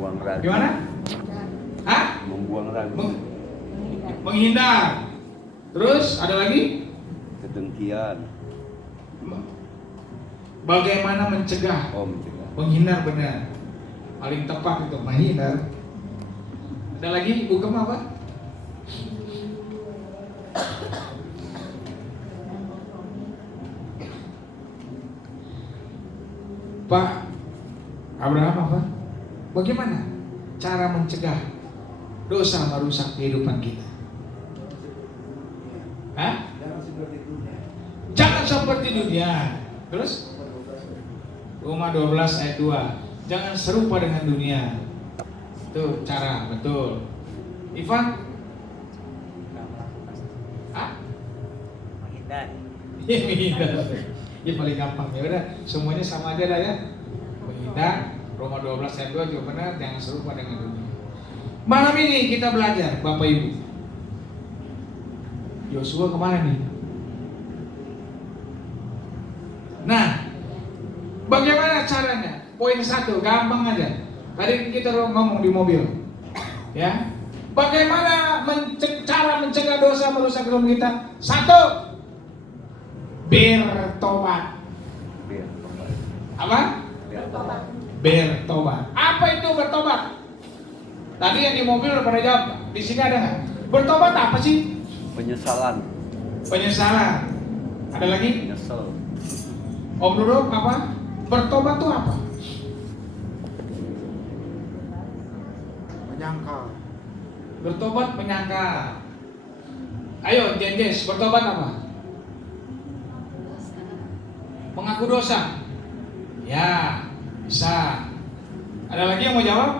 Membuang ragu. Gimana? Hah? Membuang ragu. Menghindar. Terus ada lagi? Kedengkian. Bagaimana mencegah? Mencegah. Menghindar benar. Paling tepat itu menghindar. Ada lagi hukum apa? Pak Abraham apa? Bagaimana cara mencegah dosa merusak kehidupan kita? Hah? Jangan seperti dunia. Terus? Roma 12 ayat 2. Jangan serupa dengan dunia. Itu cara, betul. Ivan? Hah? Menghindar. Menghindar. Ya paling gampang, ya udah semuanya sama aja lah ya. Menghindar, Roma 12 ayat 2 juga benar, jangan serupa dengan dunia. Malam ini kita belajar, Bapak Ibu. Yosua kemana nih? Nah, bagaimana caranya? Poin 1, gampang aja. Tadi kita ngomong di mobil, ya. Bagaimana cara mencegah dosa merusak kehidupan kita? 1, bertobat. Bertobat. Apa? Bertobat. Bertobat. Apa itu bertobat? Tadi yang di mobil udah pada jawab. Di sini ada nggak? Bertobat apa sih? Penyesalan. Penyesalan. Ada lagi? Menyesal. Om Duduk apa? Bertobat itu apa? Menyangkal. Bertobat menyangkal. Ayo, Jenjes, bertobat apa? Mengaku dosa. Ya, bisa. Ada lagi yang mau jawab?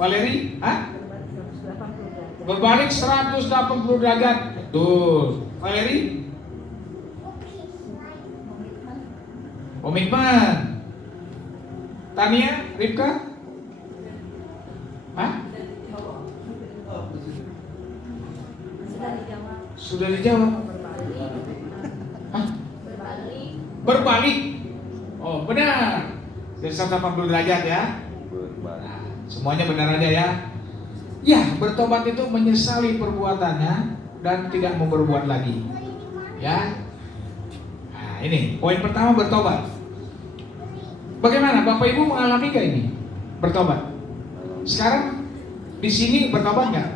Valeri? Hah? Berbalik 180 derajat. Betul. Valeri? Komitmen. Tania? Ripka? Hah? Sudah dijawab. Hah? Berbalik. Oh, benar. Dari 180 derajat ya. Berbalik. Semuanya benar aja ya. Ya, bertobat itu menyesali perbuatannya dan tidak mau berbuat lagi. Ya. Nah, ini poin pertama, bertobat. Bagaimana Bapak Ibu mengalami gak ini? Bertobat. Sekarang di sini bertobat nggak?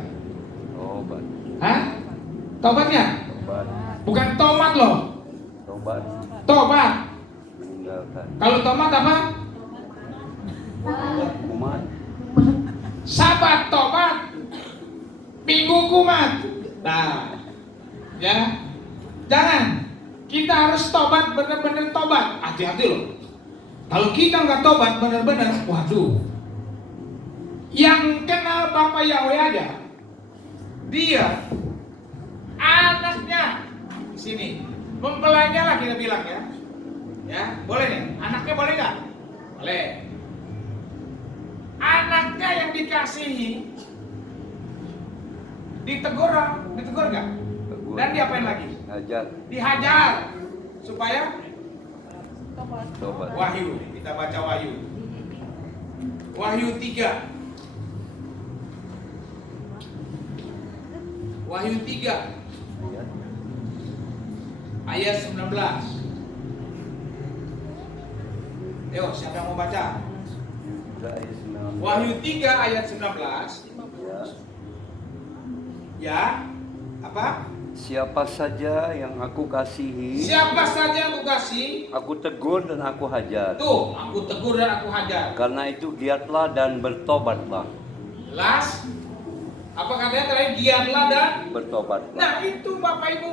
Tobat. Hah? Tobat nggak? Tobat. Bukan tomat loh. Tobat. Tobat. Meninggalkan. Kalau tomat apa? Kumat. Sabat tobat. Minggu kumat. Nah, ya. Jangan. Kita harus tobat, benar-benar tobat. Hati-hati loh. Kalau kita nggak tobat benar-benar, waduh. Yang kenal Bapak Yahweh aja, dia anaknya di sini mempelainya lah kita bilang ya. Ya, boleh nih. Anaknya boleh nggak? Boleh. Anaknya yang dikasihi ditegur nggak? Tegur. Dan diapain lagi? Hajar. Dihajar supaya Tobat. Wahyu, kita baca Wahyu. Wahyu 3. Wahyu 3 ayat 19. Yo, siapa yang mau baca? Ayat 19. Wahyu 3 ayat 19. Ya. Ya. Apa? Siapa saja yang aku kasihi, Siapa saja yang aku kasih, aku tegur dan aku hajar. tuh, aku tegur dan aku hajar. Karena itu giatlah dan bertobatlah. Jelas? Apa katanya terakhir? Giatlah dan Bertobatlah. nah itu Bapak Ibu,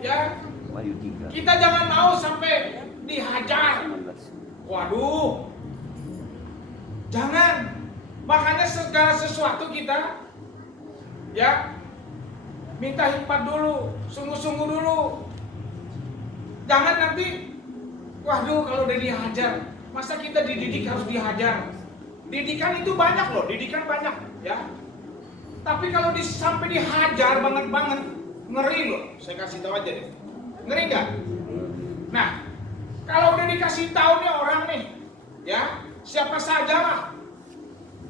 ya. Wahyu 3. Kita jangan mau sampai dihajar. 19. Waduh. Jangan. Makanya segala sesuatu kita ya minta hikmat dulu, sungguh-sungguh dulu. Jangan nanti waduh kalau udah dihajar, masa kita dididik harus dihajar. Didikan itu banyak loh, didikan banyak ya. Tapi kalau sampai dihajar banget-banget, ngeri loh. Saya kasih tahu aja deh. Ngeri nggak? Nah, kalau udah dikasih tahu nih orang nih, ya siapa saja lah,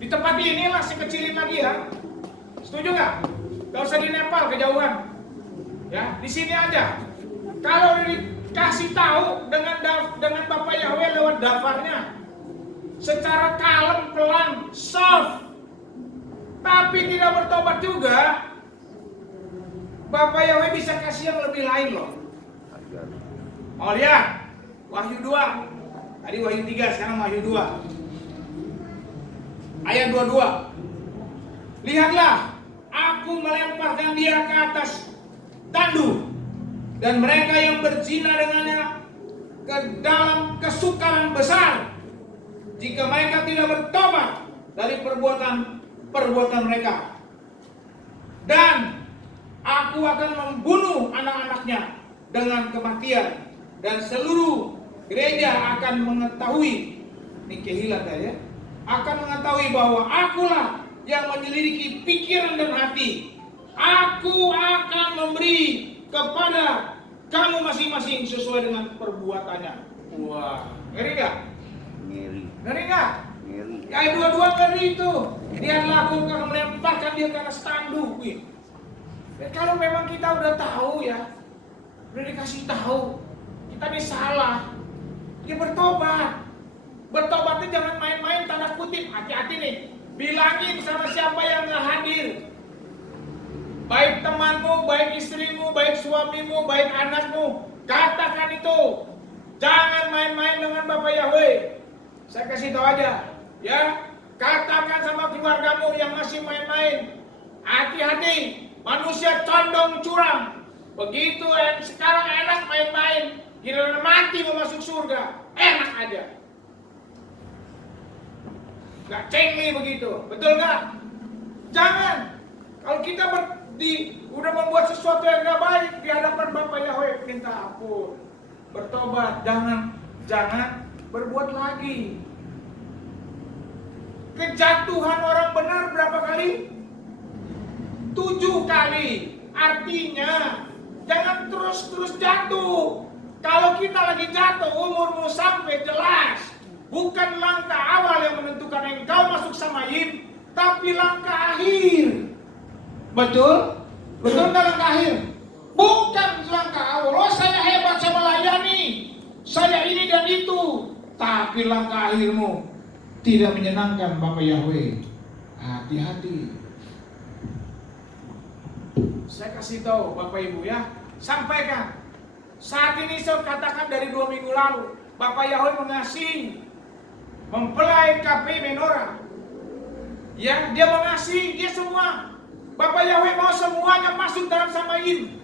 Di tempat inilah si kecilin lagi ya. Setuju nggak? Gak usah di Nepal kejauhan. Ya, di sini aja. Kalau dikasih tahu dengan Bapak Yahweh lewat dafarnya, secara kalem, pelan, soft, tapi tidak bertobat juga, Bapak Yahweh bisa kasih yang lebih lain loh. Ajar. Oh lihat, Wahyu 2. Tadi Wahyu 3, sekarang Wahyu 2. Ayat 22. Lihatlah, aku melemparkan dia ke atas tandu, dan mereka yang berzina dengannya ke dalam kesukaran besar, jika mereka tidak bertobat dari perbuatan mereka. Dan aku akan membunuh anak-anaknya dengan kematian, dan seluruh gereja akan mengetahui, ini kehilat ya, akan mengetahui bahwa akulah yang menyelidiki pikiran dan hati. Aku akan memberi kepada kamu masing-masing sesuai dengan perbuatannya. Wah, ngeri gak? Ngeri. Ngeri gak? Ngeri. Ayat 22 ngeri itu. Lihatlah, aku akan melemparkan dia ke atas tandu. Kalau memang kita udah tahu ya, udah dikasih tahu, kita ini salah, dia bertobat. Bertobatnya jangan main-main, tanda kutip, hati-hati nih. Bilangin sama siapa yang nggak hadir, baik temanmu, baik istrimu, baik suamimu, baik anakmu, katakan itu. Jangan main-main dengan Bapak Yahweh. Saya kasih tahu aja, ya. Katakan sama keluargamu yang masih main-main, hati-hati. Manusia condong curang. Begitu sekarang enak main-main, giliran mati mau masuk surga, enak aja. Gak cengli begitu, betul gak? Jangan. Kalau kita udah membuat sesuatu yang gak baik di hadapan Bapak Yahweh, minta ampun, bertobat, jangan berbuat lagi. Kejatuhan orang benar berapa kali? 7 kali. Artinya jangan terus jatuh. Kalau kita lagi jatuh, umurmu sampai jelas. Bukan langkah awal yang menentukan engkau masuk Samayim, tapi langkah akhir. Betul? Betul nggak langkah akhir? Bukan langkah awal. Oh, saya hebat, saya melayani, saya ini dan itu. Tapi langkah akhirmu tidak menyenangkan Bapak Yahweh. Hati-hati. Saya kasih tahu Bapak Ibu ya, sampaikan. Saat ini saya katakan dari 2 minggu lalu, Bapak Yahweh mengasihi mempelai KP Menora. Ya, dia mengasihi, dia semua. Bapak Yahweh mau semuanya masuk dalam Samayim.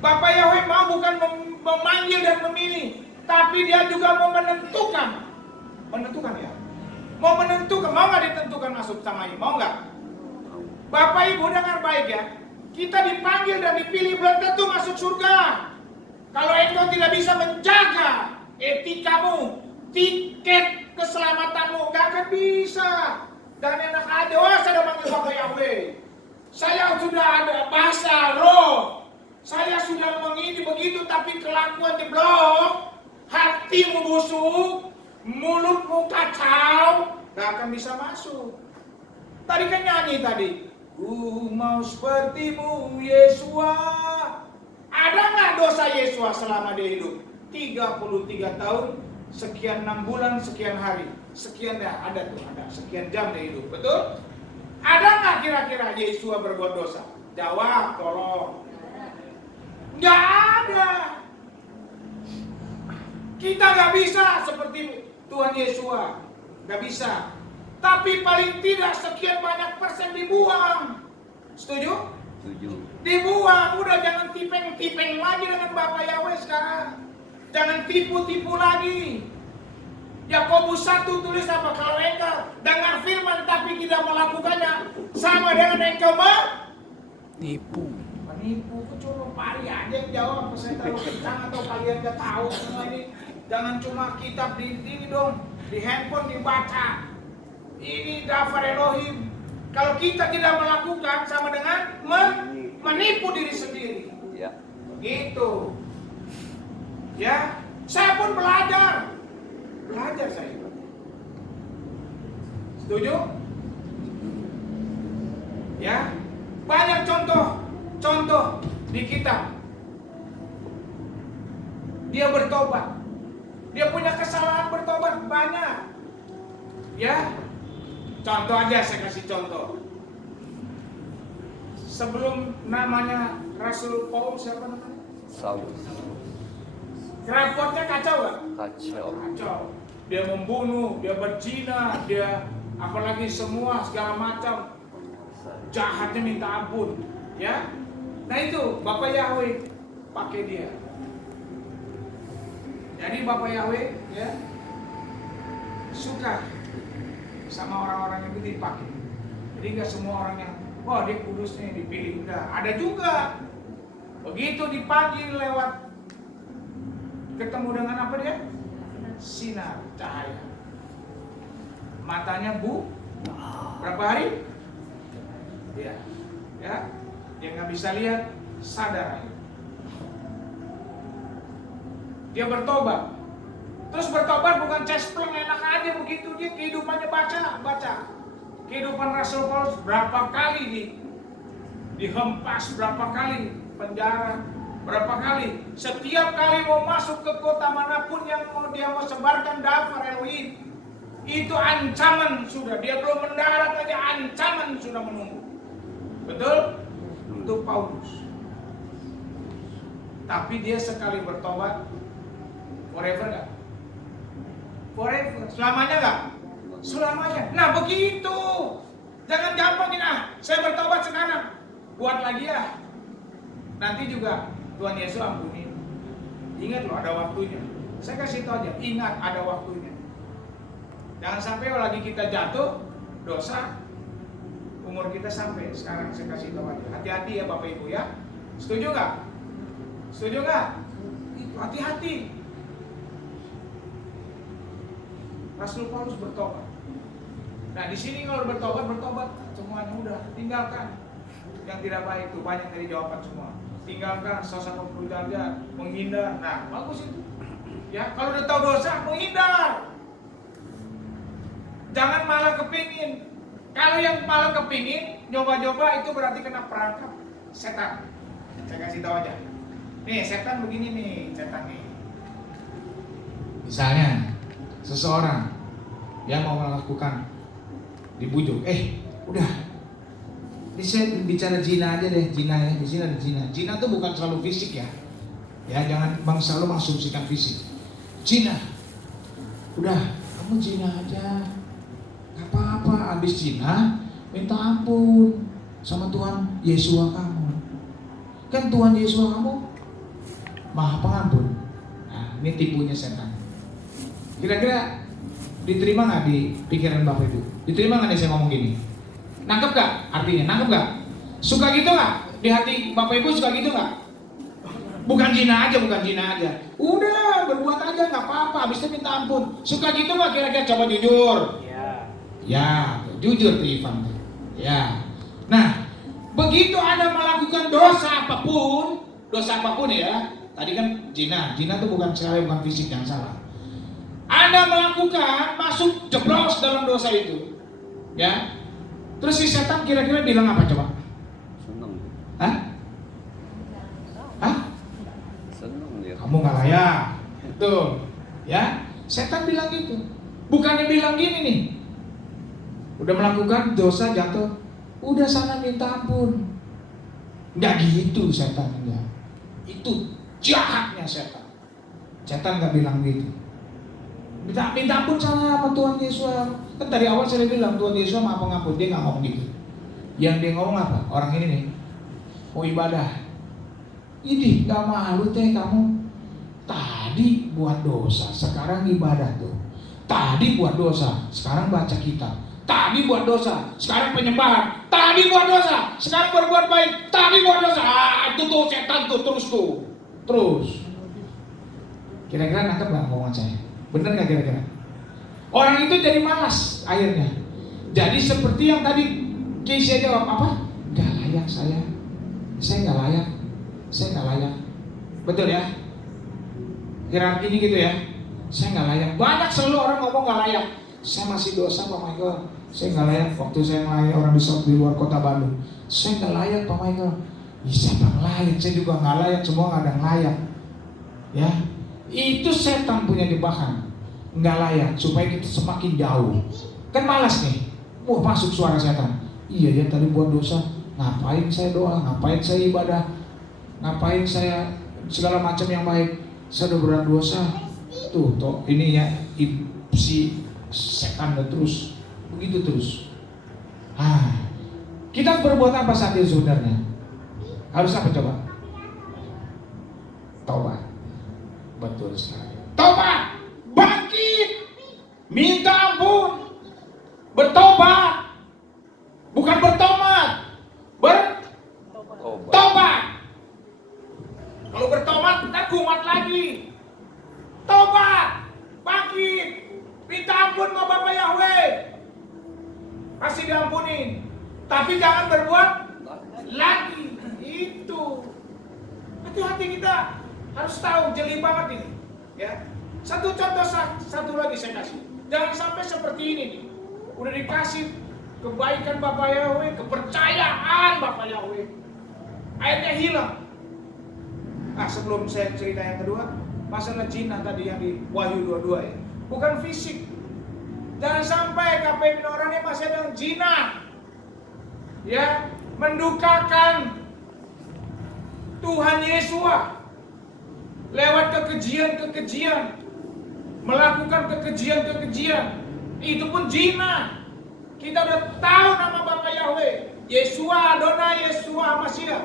Bapak Yahweh mau bukan memanggil dan memilih, tapi dia juga mau menentukan. Menentukan ya. Mau menentukan, mau nggak ditentukan masuk Samayim, mau nggak? Bapak Ibu dengar baik ya. Kita dipanggil dan dipilih belum tentu masuk surga. Kalau engkau tidak bisa menjaga etikamu, tiket keselamatanmu, gak akan bisa. Dan enak aja, wah saya manggil Bapak Yahweh, saya sudah ada bahasa roh, saya sudah mengini begitu, tapi kelakuan jeblok, hatimu busuk, mulutmu kacau, gak akan bisa masuk. Tadi kan nyanyi tadi, mau sepertimu Yesua. Ada nggak dosa Yesua selama dia hidup? 33 tahun, sekian 6 bulan, sekian hari, sekian ya, ada tuh, ada sekian jam dia hidup, betul? Ada nggak kira-kira Yesua berbuat dosa? Jawab, tolong. Nggak ada. Kita nggak bisa seperti Tuhan Yesua, nggak bisa. Tapi paling tidak sekian banyak persen dibuang. Setuju? Setuju. Dibuang, udah jangan tipeng-tipeng lagi dengan Bapak Yahweh sekarang. Jangan tipu-tipu lagi. Yakobus 1 tulis apa? Kalau engkau dengar firman tapi tidak melakukannya, sama dengan engkau menipu. Menipu, cuma pari aja yang jawab. Saya tahu kita atau kalian gak tahu semua ini. Jangan cuma kitab di ini dong, di handphone dibaca. Ini daftar Elohim. Kalau kita tidak melakukan, sama dengan menipu diri sendiri. Ya. Gitu. Ya, saya pun belajar saya. Setuju? Ya, banyak contoh di kitab. Dia bertobat, dia punya kesalahan, bertobat banyak. Ya, contoh aja, saya kasih contoh. Sebelum namanya Rasul Paulus, siapa namanya? Saulus. Rapotnya kacau gak? Kacau. Kacau. Dia membunuh, dia berzina, dia apalagi semua segala macam jahatnya minta ampun, ya. Nah itu Bapak Yahweh pakai dia. Jadi Bapak Yahweh ya suka sama orang-orang yang itu dipakai. Jadi nggak semua orang yang dia kudusnya dipilih, enggak. Ada juga begitu dipanggil lewat ketemu dengan apa dia? Sinar cahaya. Matanya berapa hari? Ya, dia nggak bisa lihat, sadar. Dia bertobat. Terus bertobat bukan cespleng enak aja begitu, dia kehidupannya baca. Kehidupan Rasul Paulus berapa kali dihempas, berapa kali penjara, berapa kali. Setiap kali mau masuk ke kota manapun yang dia mau sebarkan daftar Elohim, itu ancaman sudah. Dia belum mendarat aja ancaman sudah menunggu. Betul? Untuk Paulus. Tapi dia sekali bertobat, forever gak? Forever. Selamanya gak? Selamanya. Nah begitu. Jangan gampang ini, saya bertobat sekarang, buat lagi ya. Nanti juga Tuhan Yesus ampuni. Ingat loh, ada waktunya. Saya kasih tahu aja, ingat ada waktunya. Jangan sampai lagi kita jatuh dosa, umur kita sampai. Sekarang saya kasih tahu aja, hati-hati ya Bapak Ibu ya. Setuju nggak? Setuju nggak? Hati-hati. Rasul Paulus bertobat. Nah di sini kalau bertobat semuanya udah tinggalkan yang tidak baik itu, banyak dari jawaban semua. Tinggalkan sosok berjalan, menghindar. Nah bagus itu. Ya kalau udah tahu dosa menghindar. Jangan malah kepingin. Kalau yang malah kepingin nyoba-nyoba itu berarti kena perangkap setan. Saya kasih tahu aja. Nih setan begini nih, setan nih. Misalnya seseorang yang mau melakukan dibujuk, udah. Ini saya bicara zina aja deh, zina ya. Di sini ada zina. Zina tuh bukan selalu fisik ya. Ya jangan selalu mengasumsikan fisik. Zina. Udah, kamu zina aja. Gak apa-apa, habis zina minta ampun sama Tuhan Yesus kamu. Kan Tuhan Yesus kamu Maha Pengampun. Nah, ini tipunya setan. Kira-kira diterima gak di pikiran Bapak Ibu? Diterima gak nih saya ngomong gini? Nangkep gak? Artinya, nangkep gak? Suka gitu gak? Di hati Bapak Ibu suka gitu gak? Bukan zina aja. Udah, berbuat aja gak apa-apa, habis itu minta ampun. Suka gitu gak kira-kira? Coba jujur. Ya, jujur tuh Ivan. Ya. Nah, begitu Anda melakukan dosa apapun ya. Tadi kan zina tuh bukan sekali, bukan fisik, yang salah. Anda melakukan, masuk jeblos dalam dosa itu. Ya. Terus si setan kira-kira bilang apa coba? Seneng. Hah? Seneng dia. Kamu gak layak. Tuh. Ya. Setan bilang gitu. Bukannya bilang gini nih. Udah melakukan dosa jatuh, udah sana minta ampun. Nggak gitu setannya. Itu jahatnya setan. Setan nggak bilang gitu. Minta ampun sama Tuhan Yesus. Kan dari awal saya bilang Tuhan Yesus Maha Pengampun. Dia nggak ngomong gitu. Yang dia ngomong apa? Orang ini nih mau ibadah. Ini nggak malu teh kamu. Tadi buat dosa, sekarang ibadah tuh. Tadi buat dosa, sekarang baca kitab. Tadi buat dosa, sekarang penyembahan. Tadi buat dosa, sekarang berbuat baik. Tadi buat dosa, itu tuh setan tuh terus. Kira-kira nangkep gak ngomongan saya? Bener gak kira-kira? Orang itu jadi malas akhirnya. Jadi seperti yang tadi Keisha jawab apa? Gak layak saya gak layak. Betul ya? Hierarkinya gitu ya. Saya gak layak. Banyak selalu orang ngomong gak layak. Saya masih dosa Pak Michael. Saya nggak layak. Waktu saya melayani orang di luar kota Bandung, saya nggak layak Pak Michael. Ya, siapa yang layak? Saya juga nggak layak. Semua nggak ada yang layak. Ya, itu setan punya jebakan. Nggak layak supaya kita semakin jauh. Kan malas nih. Wah, masuk suara setan. Iya ya, tadi buat dosa. Ngapain saya doa? Ngapain saya ibadah? Ngapain saya segala macam yang baik? Saya udah berat dosa. Tuh, toh ini ya si setan terus begitu terus. Kita berbuat apa saat itu sebenarnya? Harus apa coba? Taubat. Betul sekali. Taubat, bangkit, minta ampun, bertobat, bukan bertobat, bertobat. Kalau bertobat, kita kumat lagi. Tobat, bangkit, minta ampun sama Bapak Yahweh, pasti diampunin. Tapi jangan berbuat lagi. Itu hati-hati, kita harus tahu, jeli banget ini ya. Satu contoh, satu lagi saya kasih. Jangan sampai seperti ini nih. Udah dikasih kebaikan Bapak Yahweh, kepercayaan Bapak Yahweh, akhirnya hilang. Sebelum saya cerita yang kedua, masalah zina tadi yang di Wahyu 22 ya. Bukan fisik. Jangan sampai KPM orangnya masih ada zina. Ya, mendukakan Tuhan Yesua lewat kekejian, melakukan kekejian, itu pun zina. Kita udah tahu nama Bapak Yahweh, Yesua Adonai, Yesua Mashiach,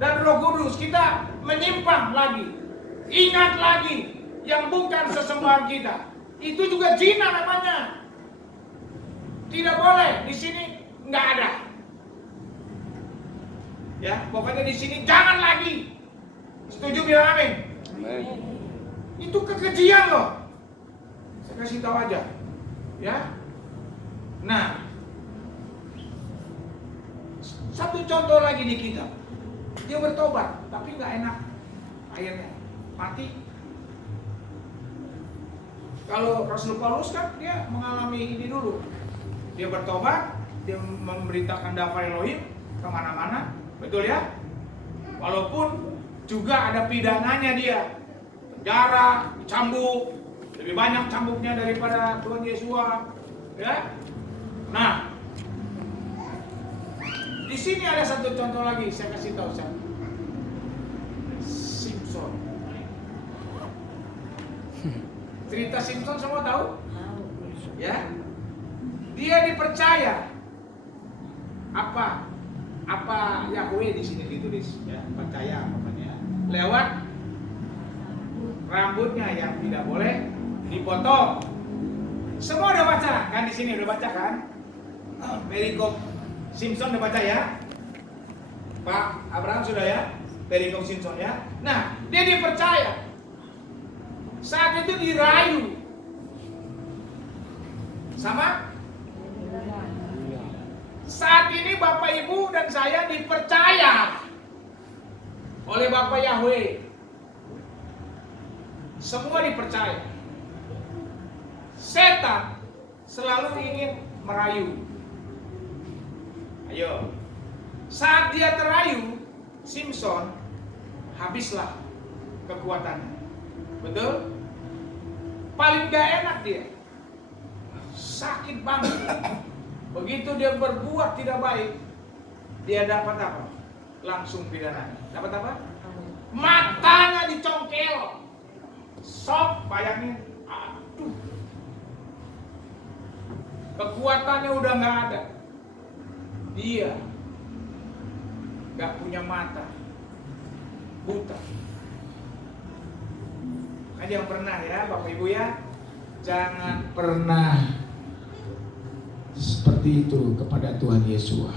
dan Roh Kudus. Kita menyimpang lagi, ingat lagi yang bukan sesembahan kita. Itu juga zina namanya. Tidak boleh, di sini nggak ada. Ya, pokoknya di sini jangan lagi. Setuju bilang amin. Amin. Itu kekejian loh. Saya kasih tahu aja. Ya. Nah, satu contoh lagi di kitab. Dia bertobat, tapi nggak enak. Akhirnya mati. Kalau Rasul Paulus kan dia mengalami ini dulu. Dia bertobat, dia memberitakan Dava Elohim kemana-mana, betul ya? Walaupun juga ada pidananya dia, penjara, dicambuk, lebih banyak cambuknya daripada Tuhan Yesua, ya. Nah, di sini ada satu contoh lagi, saya kasih tahu saya. Simpson. Cerita Simpson semua tahu? Ya. Dia dipercaya apa Yahweh di sini ditulis, ya, percaya pokoknya. Lewat rambutnya yang tidak boleh dipotong. Semua udah baca kan di sini, udah baca kan? Perikop Simpson udah baca ya? Pak Abraham sudah ya? Perikop Simpson ya? Nah, dia dipercaya. Saat itu dirayu sama saat ini Bapak Ibu dan saya dipercaya oleh Bapak Yahweh. Semua dipercaya. Setan selalu ingin merayu. Ayo. Saat dia terayu, Simpson habislah kekuatannya. Betul? Paling gak enak dia. Sakit banget. Begitu dia berbuat tidak baik, dia dapat apa? Langsung pidana. Dapat apa? Matanya dicongkel. Sok, bayangin. Aduh. Kekuatannya udah gak ada. Dia gak punya mata. Buta. Ada yang pernah ya Bapak Ibu ya, jangan pernah seperti itu kepada Tuhan Yesua.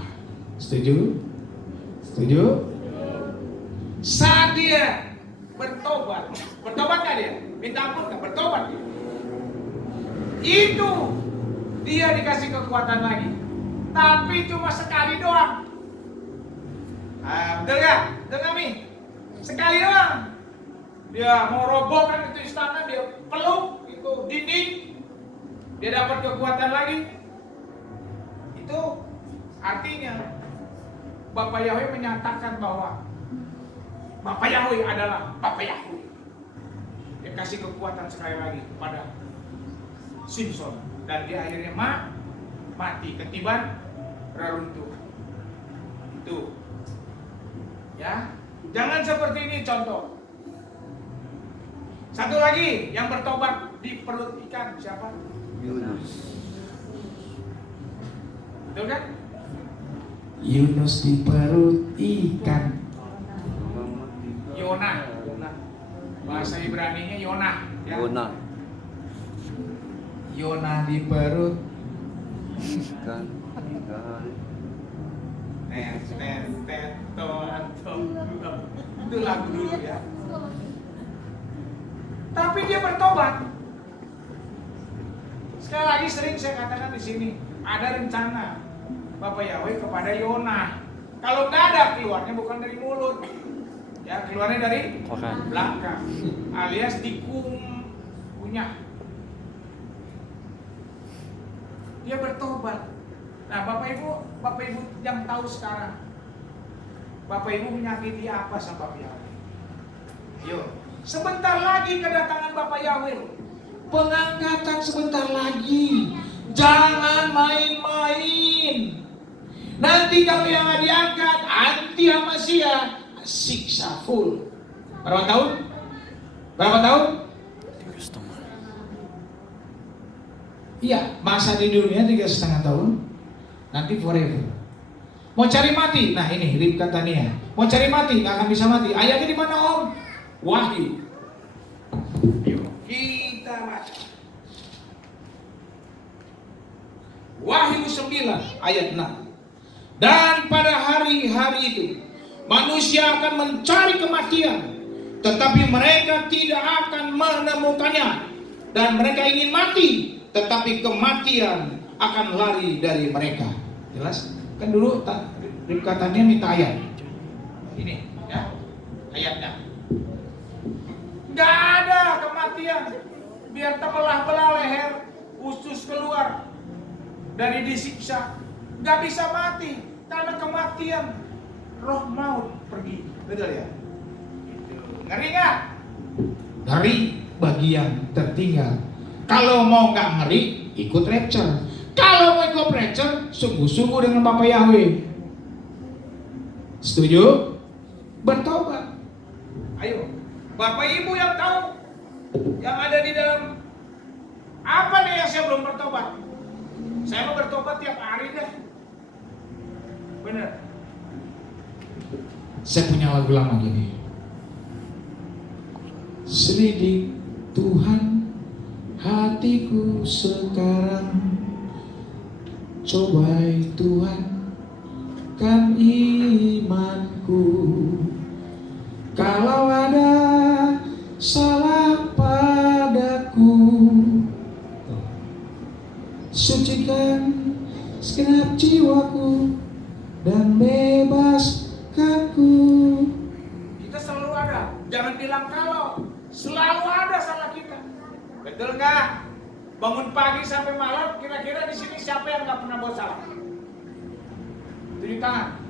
Setuju? Setuju? Saat dia bertobat gak dia? Minta ampun gak? Bertobat dia. Itu dia dikasih kekuatan lagi, tapi cuma sekali doang. Betul ya? Betul kami? Sekali doang. Dia mau robohkan itu istana, dia peluk itu dinding, dia dapat kekuatan lagi. Itu artinya Bapak Yahweh menyatakan bahwa Bapak Yahweh adalah Bapak Yahweh. Dia kasih kekuatan sekali lagi kepada Simpson dan dia akhirnya mati ketiban reruntuhan. Itu ya, jangan seperti ini contoh. Satu lagi yang bertobat di perut ikan, siapa? Yunus. Betul kan? Yunus di perut ikan. Yonah. Bahasa Ibraninya Yonah. Ya. Yona. Yonah di perut. Ikan. Itu lagu dulu ya. Tapi dia bertobat. Sekali lagi sering saya katakan di sini, ada rencana Bapak Yahweh kepada Yonah. Kalau nggak ada, keluarnya bukan dari mulut, ya keluarnya dari belakang, alias kunyah. Dia bertobat. Nah, Bapak Ibu yang tahu sekarang, Bapak Ibu menyakiti apa sama Bapak Yahweh? Yo, sebentar lagi kedatangan Bapak Yahweh. Pengangkatan sebentar lagi. Jangan main-main. Nanti kalau yang diangkat anti Amasya, siksa full. Berapa tahun? Berapa tahun? Iya, masa di dunia 3,5 tahun. Nanti forever. Mau cari mati? Nah ini Ribka Tania. Mau cari mati? Nggak akan bisa mati. Ayatnya di mana Om? Wahyu. Yuk, kita baca. Wahyu 9 ayat 6. Dan pada hari-hari itu manusia akan mencari kematian, tetapi mereka tidak akan menemukannya. Dan mereka ingin mati, tetapi kematian akan lari dari mereka. Jelas? Kan dulu katanya minta ayat. Ini ya, ayatnya. Gak ada kematian. Biar terbelah-belah leher, usus keluar dari disiksa. Gak bisa mati karena kematian, roh maut pergi. Betul ya? Ngeri gak? Ngeri bagian tertinggal. Kalau mau gak ngeri, ikut rapture. Kalau mau ikut rapture, sungguh-sungguh dengan Bapak Yahweh. Setuju? Bertobat. Ayo, Bapak Ibu yang tahu, yang ada di dalam, apa nih yang saya belum bertobat? Saya mau bertobat tiap hari deh. Bener. Saya punya lagu lama gini. Selidik Tuhan hatiku sekarang, cobai Tuhan kan imanku. Kalau ada salah padaku, sucikan segenap jiwaku dan bebaskanku. Kita selalu ada, jangan bilang kalau, selalu ada salah kita. Betul nggak? Bangun pagi sampai malam, kira-kira di sini siapa yang nggak pernah buat salah? Tunjuk tangan.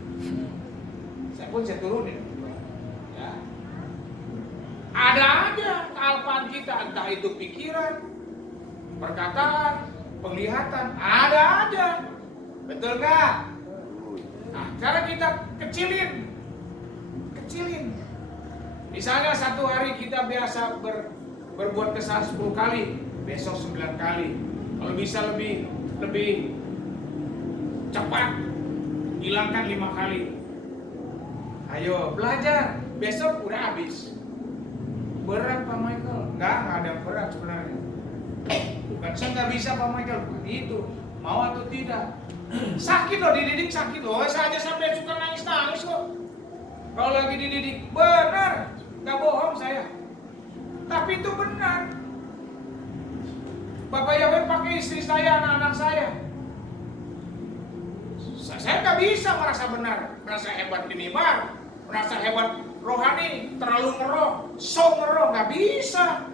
Saya turunin. Ya. Ada aja kealpaan kita, entah itu pikiran, perkataan, penglihatan, ada aja. Betul nggak? Nah, cara kita kecilin. Misalnya satu hari kita biasa berbuat kesalahan 10 kali, besok 9 kali. Kalau bisa lebih cepat, hilangkan 5 kali. Ayo belajar, besok udah habis. Berat Pak Michael? Enggak ada berat sebenarnya. Bukan saya nggak bisa Pak Michael, bukan itu. Mau atau tidak? Sakit loh, dididik sakit loh. Saya aja sampai suka nangis kok. Kalau lagi dididik, benar, nggak bohong saya. Tapi itu benar. Bapak Yahweh pakai istri saya, anak-anak saya. Saya nggak bisa merasa benar, merasa hebat di mimbar, merasa hebat rohani, terlalu ngeroh, nggak bisa.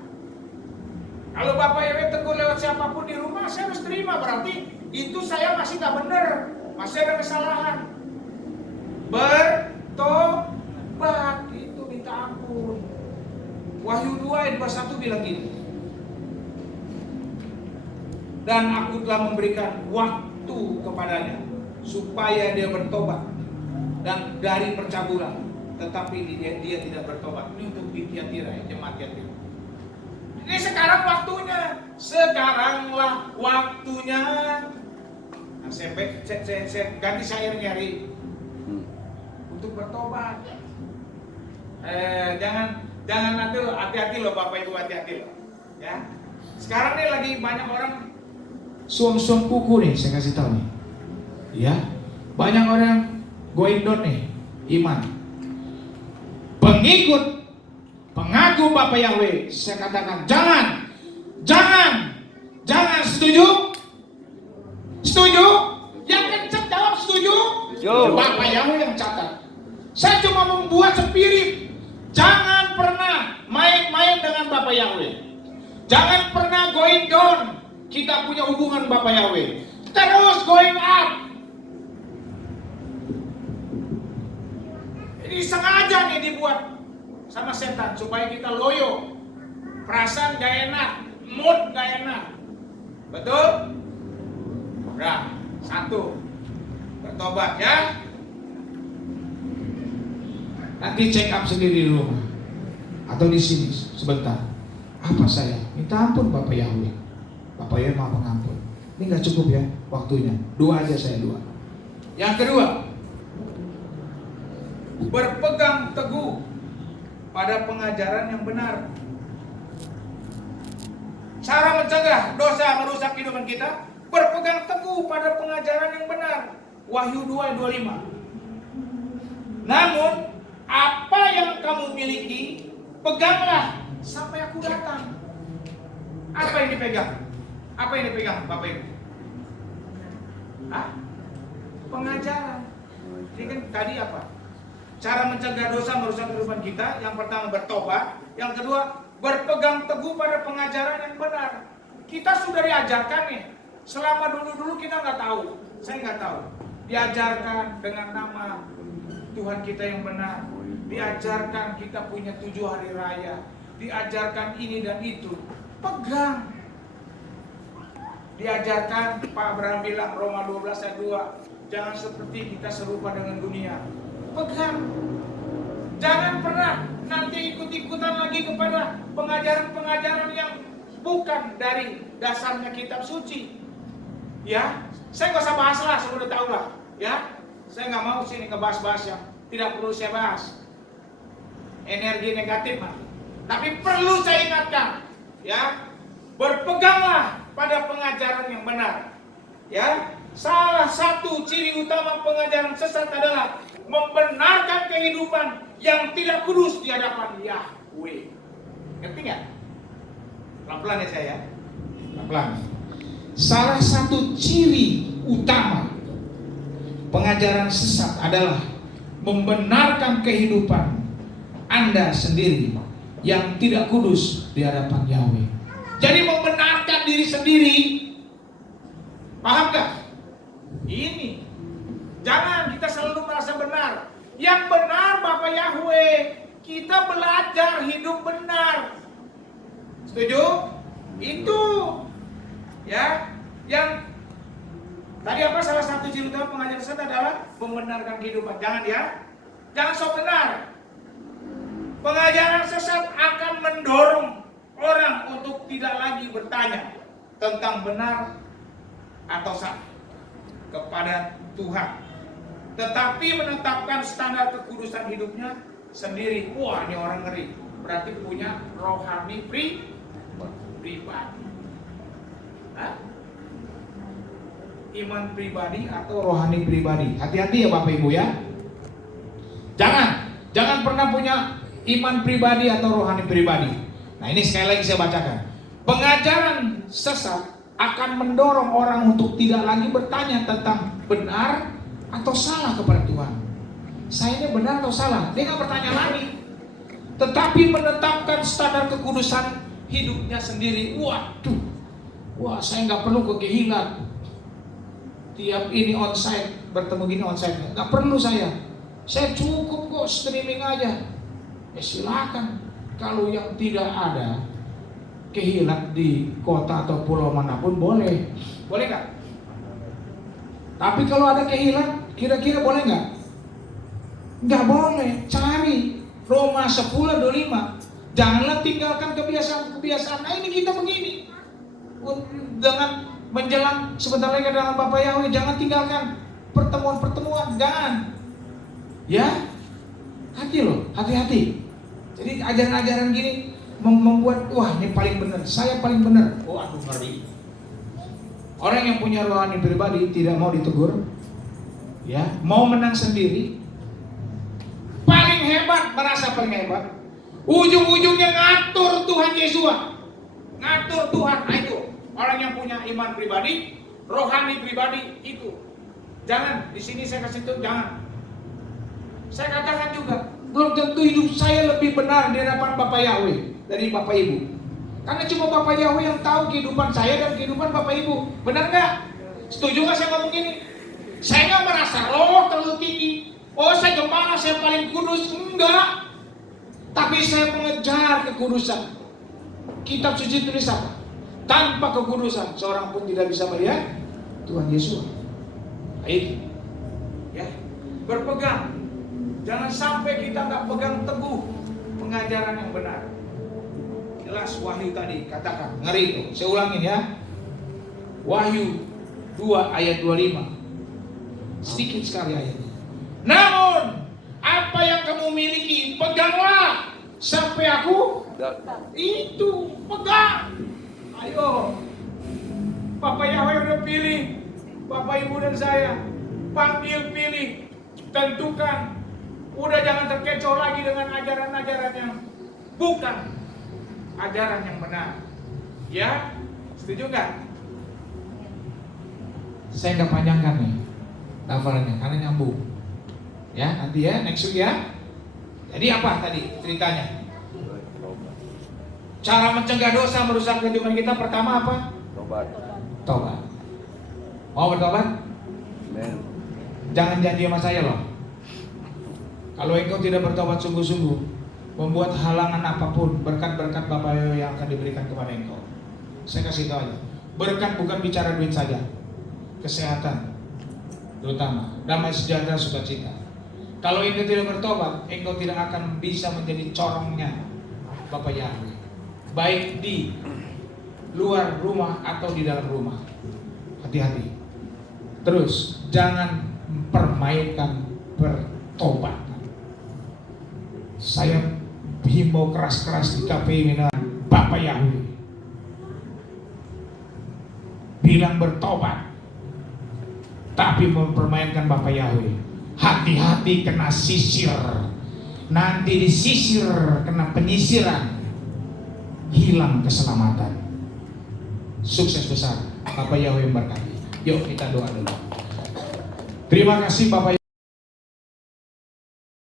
Kalau Bapak Ibu tegur lewat siapapun di rumah, saya harus terima. Berarti itu saya masih nggak benar, masih ada kesalahan. Bertobat itu minta ampun. Wahyu 2 ayat 21 bilang gini. Dan aku telah memberikan waktu kepadanya supaya dia bertobat dan dari percabulan, tetapi dia tidak bertobat. Ini untuk di Tiatira, ya, jemaat Tiatira. Ini sekarang waktunya, sekaranglah waktunya. Nah, saya ganti syair nyari untuk bertobat. Jangan nanti lo hati-hati lo Bapak Ibu, hati-hati lo. Ya. Sekarang nih lagi banyak orang Suam-suam kuku nih, saya kasih tahu nih. Ya, banyak orang going down nih, iman. Pengikut, pengagum Bapak Yahweh, saya katakan jangan, setuju? Setuju? Yang kencang jawab setuju? Setuju. Bapak Yahweh yang catat. Saya cuma membuat spirit. Jangan pernah main-main dengan Bapak Yahweh. Jangan pernah going down. Kita punya hubungan Bapak Yahweh. Terus going up. ini sengaja nih dibuat sama setan supaya kita loyo. Perasaan gak enak, mood gak enak. Betul? Nah, satu, bertobat ya. Nanti check up sendiri di rumah atau di sini sebentar. Apa saya? Minta ampun Bapak Yahweh. Bapak Yahweh Maha Pengampun. Ini nggak cukup ya waktunya. 2 aja saya 2. Yang kedua, berpegang teguh pada pengajaran yang benar. Cara mencegah dosa merusak kehidupan kita, berpegang teguh pada pengajaran yang benar. Wahyu 2 ayat 25. Namun apa yang kamu miliki, peganglah sampai aku datang. Apa yang dipegang? Apa yang dipegang Bapak Ibu? Hah? Pengajaran. Ini kan tadi apa? Cara mencegah dosa merusak kehidupan kita. Yang pertama bertobat. Yang kedua berpegang teguh pada pengajaran yang benar. Kita sudah diajarkan nih. Selama dulu kita nggak tahu. Saya nggak tahu. Diajarkan dengan nama Tuhan kita yang benar. Diajarkan kita punya 7 hari raya. Diajarkan ini dan itu. Pegang. Diajarkan, Pak Abraham bilang Roma 12 ayat 2, jangan seperti kita serupa dengan dunia. Pegang. Jangan pernah nanti ikut-ikutan lagi kepada pengajaran-pengajaran yang bukan dari dasarnya kitab suci. Ya, saya nggak usah bahas lah, saya udah tahu lah. Ya, saya nggak mau sini ngebahas-bahas yang tidak perlu saya bahas. Energi negatif mah. Tapi perlu saya ingatkan, ya, berpeganglah pada pengajaran yang benar. Ya, salah satu ciri utama pengajaran sesat adalah membenarkan kehidupan yang tidak kudus di hadapan Yahweh. Ngerti nggak? Pelan-pelan ya saya. Pelan. Salah satu ciri utama pengajaran sesat adalah membenarkan kehidupan Anda sendiri yang tidak kudus di hadapan Yahweh. Jadi membenarkan diri sendiri. Paham gak? Ini. Jangan kita selalu merasa benar. Yang benar Bapak Yahweh. Kita belajar hidup benar. Setuju? Itu. Ya. Yang tadi apa salah satu ciri utama pengajaran sesat adalah membenarkan kehidupan. Jangan ya. Jangan sok benar. Pengajaran sesat akan mendorong orang untuk tidak lagi bertanya tentang benar atau salah kepada Tuhan, tetapi menetapkan standar kekudusan hidupnya sendiri. Wah, ini orang ngeri. Berarti punya rohani pribadi. Hah? Iman pribadi atau rohani pribadi. Hati-hati ya Bapak Ibu ya. Jangan pernah punya iman pribadi atau rohani pribadi. Nah, ini sekali lagi saya bacakan. Pengajaran sesat akan mendorong orang untuk tidak lagi bertanya tentang benar atau salah kepada Tuhan. Saya ini benar atau salah? Dia nggak bertanya lagi. Tetapi menetapkan standar kekudusan hidupnya sendiri. Waduh, wah saya nggak perlu ke Kehilat. Tiap ini onsite, bertemu gini onsite, nggak perlu saya cukup kok streaming aja. Silakan. Kalau yang tidak ada Kehilat di kota atau pulau manapun boleh nggak? Tapi kalau ada Kehilat, kira-kira boleh nggak? Nggak boleh. Cari Roma 10:25. Janganlah tinggalkan kebiasaan. Nah ini kita begini. Dengan menjelang sebentar lagi dalam Bapak Yahweh, jangan tinggalkan pertemuan-pertemuan, jangan. Ya, hati-hati. Jadi ajaran-ajaran gini membuat wah ini paling benar, saya paling benar. Oh aduh ngeri. Orang yang punya rohani pribadi tidak mau ditegur, ya, mau menang sendiri, paling hebat, merasa paling hebat. Ujung-ujungnya ngatur Tuhan Yesus, ngatur Tuhan. Nah itu orang yang punya iman pribadi, rohani pribadi itu. Jangan di sini saya kasih tahu, jangan. Saya katakan juga, belum tentu hidup saya lebih benar di hadapan Bapak Yahweh dari Bapak Ibu. Karena cuma Bapak Yahweh yang tahu kehidupan saya dan kehidupan Bapak Ibu. Benar nggak? Setuju nggak saya ngomong ini? Saya nggak merasa terlalu tinggi. Oh saya gembala, saya paling kudus. Enggak. Tapi saya mengejar kekudusan. Kitab suci tulis apa? Tanpa kekudusan seorang pun tidak bisa melihat Tuhan Yesus. Baik, ya, berpegang. Jangan sampai kita nggak pegang teguh pengajaran yang benar. Jelas Wahyu tadi katakan ngeri itu. Saya ulangin ya. Wahyu 2 ayat 25. Sedikit sekali ayatnya. Namun apa yang kamu miliki peganglah sampai aku itu pegang. Ayo, Bapak Yahweh udah pilih Bapak Ibu dan saya, panggil, pilih, tentukan. Udah jangan terkecoh lagi dengan ajaran-ajaran yang bukan ajaran yang benar. Ya, setuju nggak? Saya nggak panjangkan nih hafalannya karena nyambung. Ya, nanti ya, next week ya. Jadi apa tadi ceritanya? Cara mencegah dosa merusak kehidupan kita pertama apa? Tobat. Mau bertobat? Amen. Jangan janji sama saya loh. Kalau engkau tidak bertobat sungguh-sungguh, membuat halangan apapun, berkat-berkat Bapak yang akan diberikan kepada engkau. Saya kasih tahu aja. Berkat bukan bicara duit saja. Kesehatan, terutama damai sejahtera, sukacita. Kalau engkau tidak bertobat, engkau tidak akan bisa menjadi corongnya Bapak Yahweh, baik di luar rumah atau di dalam rumah. Hati-hati. Terus jangan permainkan bertobat. Saya himbau keras-keras di KPI dengan Bapak Yahweh, bilang bertobat, tapi mempermainkan Bapak Yahweh. Hati-hati kena sisir. Nanti disisir, kena penyisiran, hilang keselamatan. Sukses besar. Bapak Yahweh memberkati. Yuk kita doa dulu. Terima kasih Bapak.